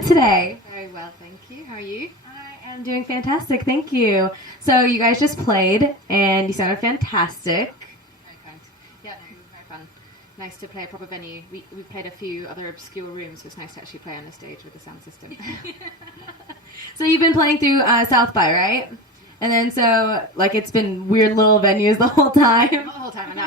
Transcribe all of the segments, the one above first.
doing today? Very well, thank you. How are you? I am doing fantastic, thank you. So you guys just played, and you sounded fantastic. Very kind. Yeah, no, it was very fun. Nice to play a proper venue. We played a few other obscure rooms, so it's nice to actually play on a stage with the sound system. So you've been playing through South by, right? And then so, like, it's been weird little venues the whole time. Not the whole time.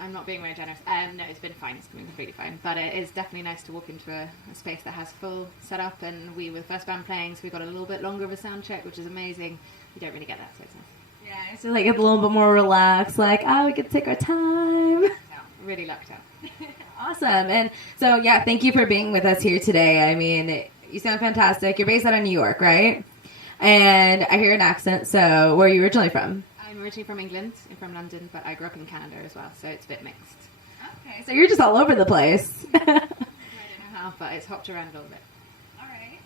I'm not being very generous. No, it's been fine. It's been completely fine. But it is definitely nice to walk into a space that has full setup. And we were the first band playing, so we got a little bit longer of a sound check, which is amazing. You don't really get that, so it's nice. Yeah, so like it's a little bit more relaxed. Like, oh, we get to take our time. Yeah, really lucked out. Awesome. And so, yeah, thank you for being with us here today. I mean, you sound fantastic. You're based out of New York, right? And I hear an accent. So, where are you originally from? I'm originally from England. I'm from London, but I grew up in Canada as well, so it's a bit mixed. Okay, so you're just all over the place. I don't know how, but it's hopped around a little bit. All right.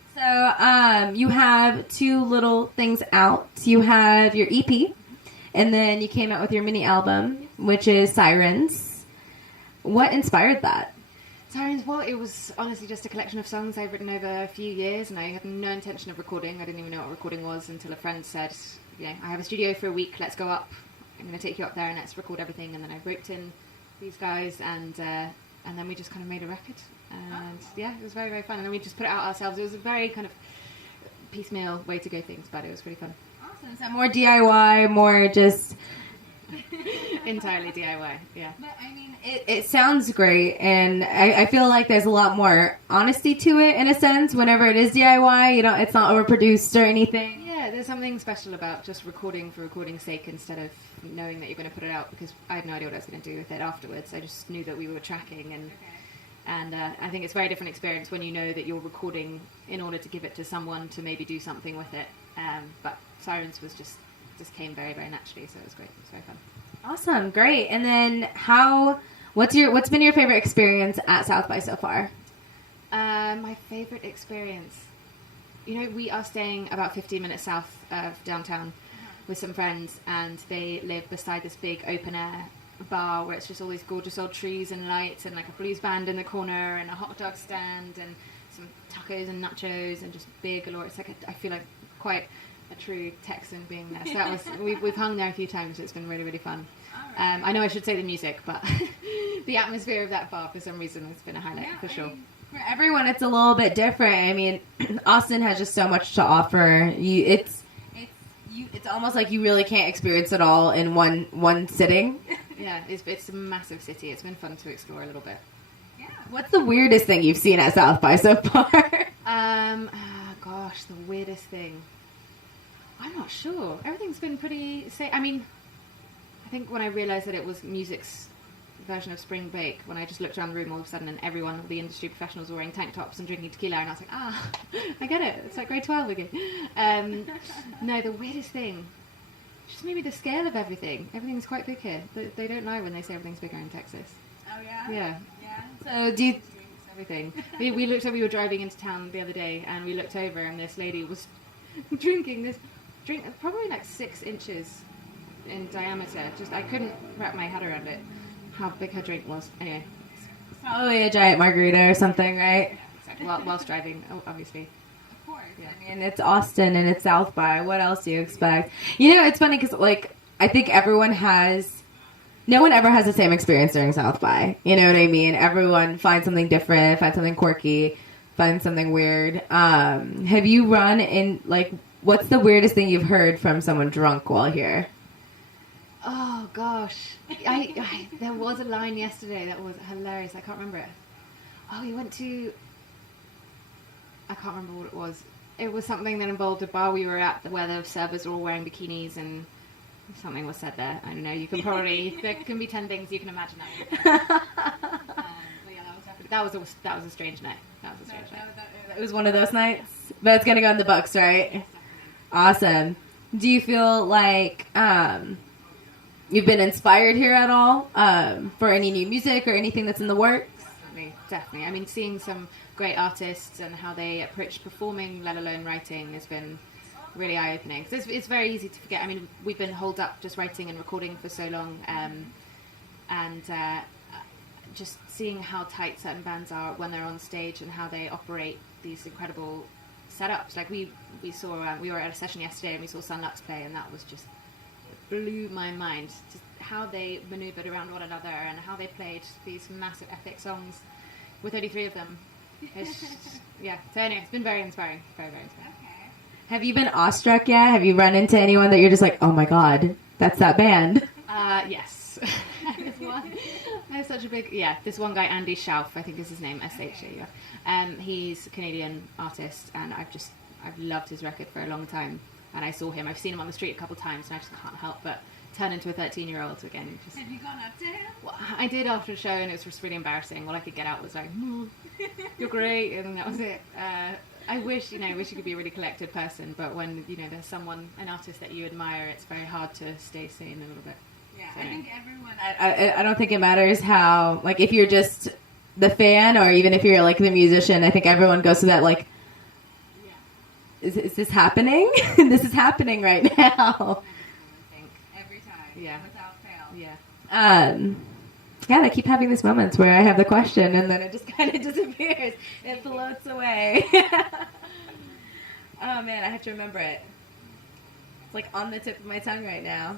So, you have two little things out. You have your EP, and then you came out with your mini album, which is Sirens. What inspired that? Sirens, well, it was honestly just a collection of songs I've written over a few years, and I had no intention of recording. I didn't even know what recording was until a friend said, yeah, I have a studio for a week, let's go up. I'm going to take you up there and let's record everything. And then I roped in these guys, and then we just kind of made a record. And yeah, it was very, very fun. And then we just put it out ourselves. It was a very kind of piecemeal way to go things, but it was really fun. Awesome. So more DIY, more just... Entirely DIY, yeah. But I mean, it sounds great, and I feel like there's a lot more honesty to it in a sense. Whenever it is DIY, you know, it's not overproduced or anything. Yeah, there's something special about just recording for recording's sake instead of knowing that you're going to put it out, because I had no idea what I was going to do with it afterwards. I just knew that we were tracking, and I think it's a very different experience when you know that you're recording in order to give it to someone to maybe do something with it. But Sirens was just came very, very naturally, so it was great. It was very fun. Awesome, great. And then what's been your favorite experience at South by so far? My favorite experience, you know, we are staying about 15 minutes south of downtown with some friends, and they live beside this big open air bar where it's just all these gorgeous old trees and lights and like a blues band in the corner and a hot dog stand and some tacos and nachos and just big galore. It's like I feel like quite a true Texan being there. So that was we've hung there a few times. It's been really, really fun. I know I should say the music, but the atmosphere of that bar for some reason has been a highlight for sure. For everyone, it's a little bit different. I mean, Austin has just so much to offer. It's almost like you really can't experience it all in one sitting. Yeah, it's a massive city. It's been fun to explore a little bit. Yeah. What's the weirdest thing you've seen at South by so far? Gosh, the weirdest thing. I'm not sure. Everything's been pretty safe. I mean, I think when I realised that it was music's version of spring break, when I just looked around the room all of a sudden and everyone, all the industry professionals were wearing tank tops and drinking tequila, and I was like, I get it. It's like grade 12 again. No, the weirdest thing, just maybe the scale of everything. Everything's quite big here. They don't lie when they say everything's bigger in Texas. Oh, yeah? Yeah. So do you... Everything. We looked over, we were driving into town the other day, and we looked over and this lady was drinking this drink probably like 6 inches in diameter. Just I couldn't wrap my head around it, how big her drink was. Anyway, probably a giant margarita or something, right? Yeah, exactly. Whilst driving, obviously. Of course. Yeah. I mean, it's Austin and it's South by. What else do you expect? You know, it's funny because like I think no one ever has the same experience during South by. You know what I mean? Everyone finds something different, finds something quirky, finds something weird. Have you run in like? What's the weirdest thing you've heard from someone drunk while here? Oh, gosh. There was a line yesterday that was hilarious. I can't remember it. Oh, we went to... I can't remember what it was. It was something that involved a bar we were at where the servers were all wearing bikinis and something was said there. I don't know. You can probably... there can be 10 things you can imagine that. But yeah, that was a strange night. That was a strange night. It was one of those nights? But it's going to go in the books, right? Awesome. Do you feel like you've been inspired here at all for any new music or anything that's in the works? Definitely. I mean, seeing some great artists and how they approach performing, let alone writing, has been really eye-opening. It's very easy to forget. I mean, we've been holed up just writing and recording for so long, and just seeing how tight certain bands are when they're on stage and how they operate these incredible setups. Like we saw, we were at a session yesterday and we saw Sunlux play, and that was just blew my mind. Just how they maneuvered around one another and how they played these massive epic songs with only 3 of them. It's just, yeah. So anyway, it's been very inspiring. Very, very inspiring. Okay. Have you been awestruck yet? Have you run into anyone that you're just like, oh my god, that's that band? Yes. I have such a big, this one guy, Andy Schauf, I think is his name, S-H-A-U-F. He's a Canadian artist, and I've loved his record for a long time. And I've seen him on the street a couple of times, and I just can't help but turn into a 13-year-old again. Have you gone up to him? Well, I did after the show, and it was just really embarrassing. All I could get out was like, you're great, and that was it. I wish you could be a really collected person, but when, there's an artist that you admire, it's very hard to stay sane a little bit. Yeah, so, I think everyone, I don't think it matters how, like, if you're just the fan or even if you're, like, the musician, I think everyone goes to that, like, is this happening? This is happening right now. Every time. Yeah. Without fail. Yeah. I keep having these moments where I have the question and then it just kind of disappears. It floats away. Oh, man, I have to remember it. It's, like, on the tip of my tongue right now.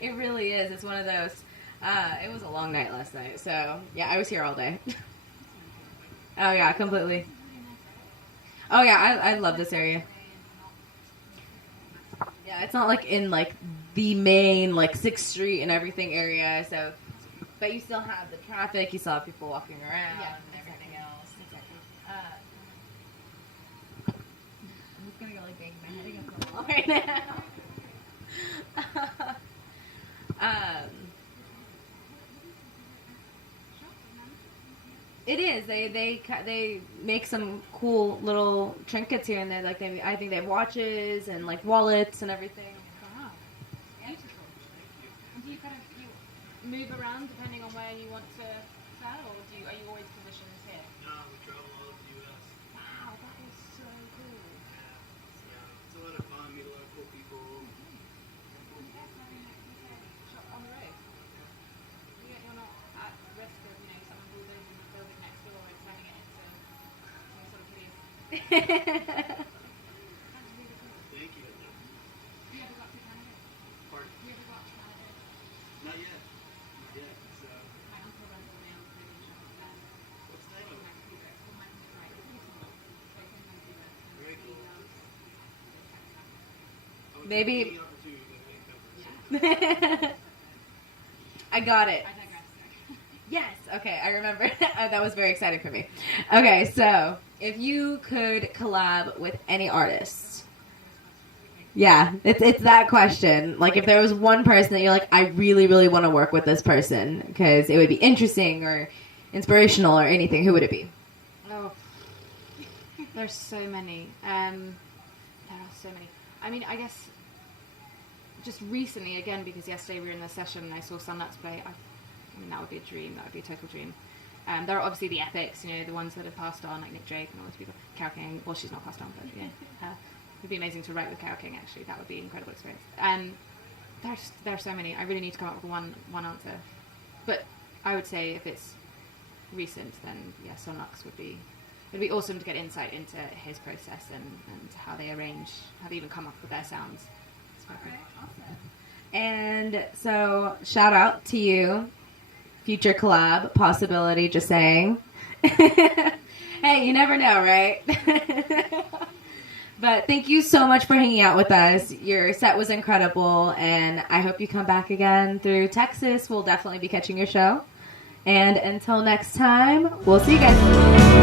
It really is. It's one of those. It was a long night last night, so yeah, I was here all day. Oh yeah, completely. Oh yeah, I love this area. Yeah, it's not like in like the main like 6th Street and everything area, so but you still have the traffic, you still have people walking around and everything else. Exactly. I'm just gonna go like bang my head against the wall right now. It is. They make some cool little trinkets here and there. Like I think they have watches and like wallets and everything. Wow, beautiful. And do you move around depending on where you want to sell, or are you always positioned here? No, we travel all over the U.S. Wow, that is so cool. Yeah, it's a lot of fun. Meet a lot of cool people. Shop on the road. You're not at risk of someone bulldozing the building next door and turning it into some sort of hideous. Thank you. You ever got to Canada? Pardon? You ever got to Canada? Not yet. Not yet. So, My uncle runs a nail clothing shop there. what's the name of it? Vancouver. It's called Vancouver. Right. It's pretty small. So it's in Vancouver. Very He cool. loves I would Maybe- take any opportunity to make that for I got it. I digress. Yes. Okay, I remember. That was very exciting for me. Okay, so if you could collab with any artist, yeah, it's that question. Like, if there was one person that you're like, I really, really want to work with this person because it would be interesting or inspirational or anything, who would it be? Oh, there's so many. There are so many. I mean, I guess just recently, again, because yesterday we were in the session and I saw Sunlux play. I mean, that would be a dream. That would be a total dream. There are obviously the epics, the ones that have passed on, like Nick Drake and all those people. Carole King. Well, she's not passed on, but yeah. It would be amazing to write with Carole King, actually. That would be an incredible experience. There are so many. I really need to come up with one answer. But I would say if it's recent, then yeah, Sunlux would be... It'd be awesome to get insight into his process and how they arrange, how they even come up with their sounds. Alright, awesome. And so, shout out to you. Future collab possibility, just saying. Hey, you never know, right? But thank you so much for hanging out with us. Your set was incredible, and I hope you come back again through Texas. We'll definitely be catching your show. And until next time, we'll see you guys.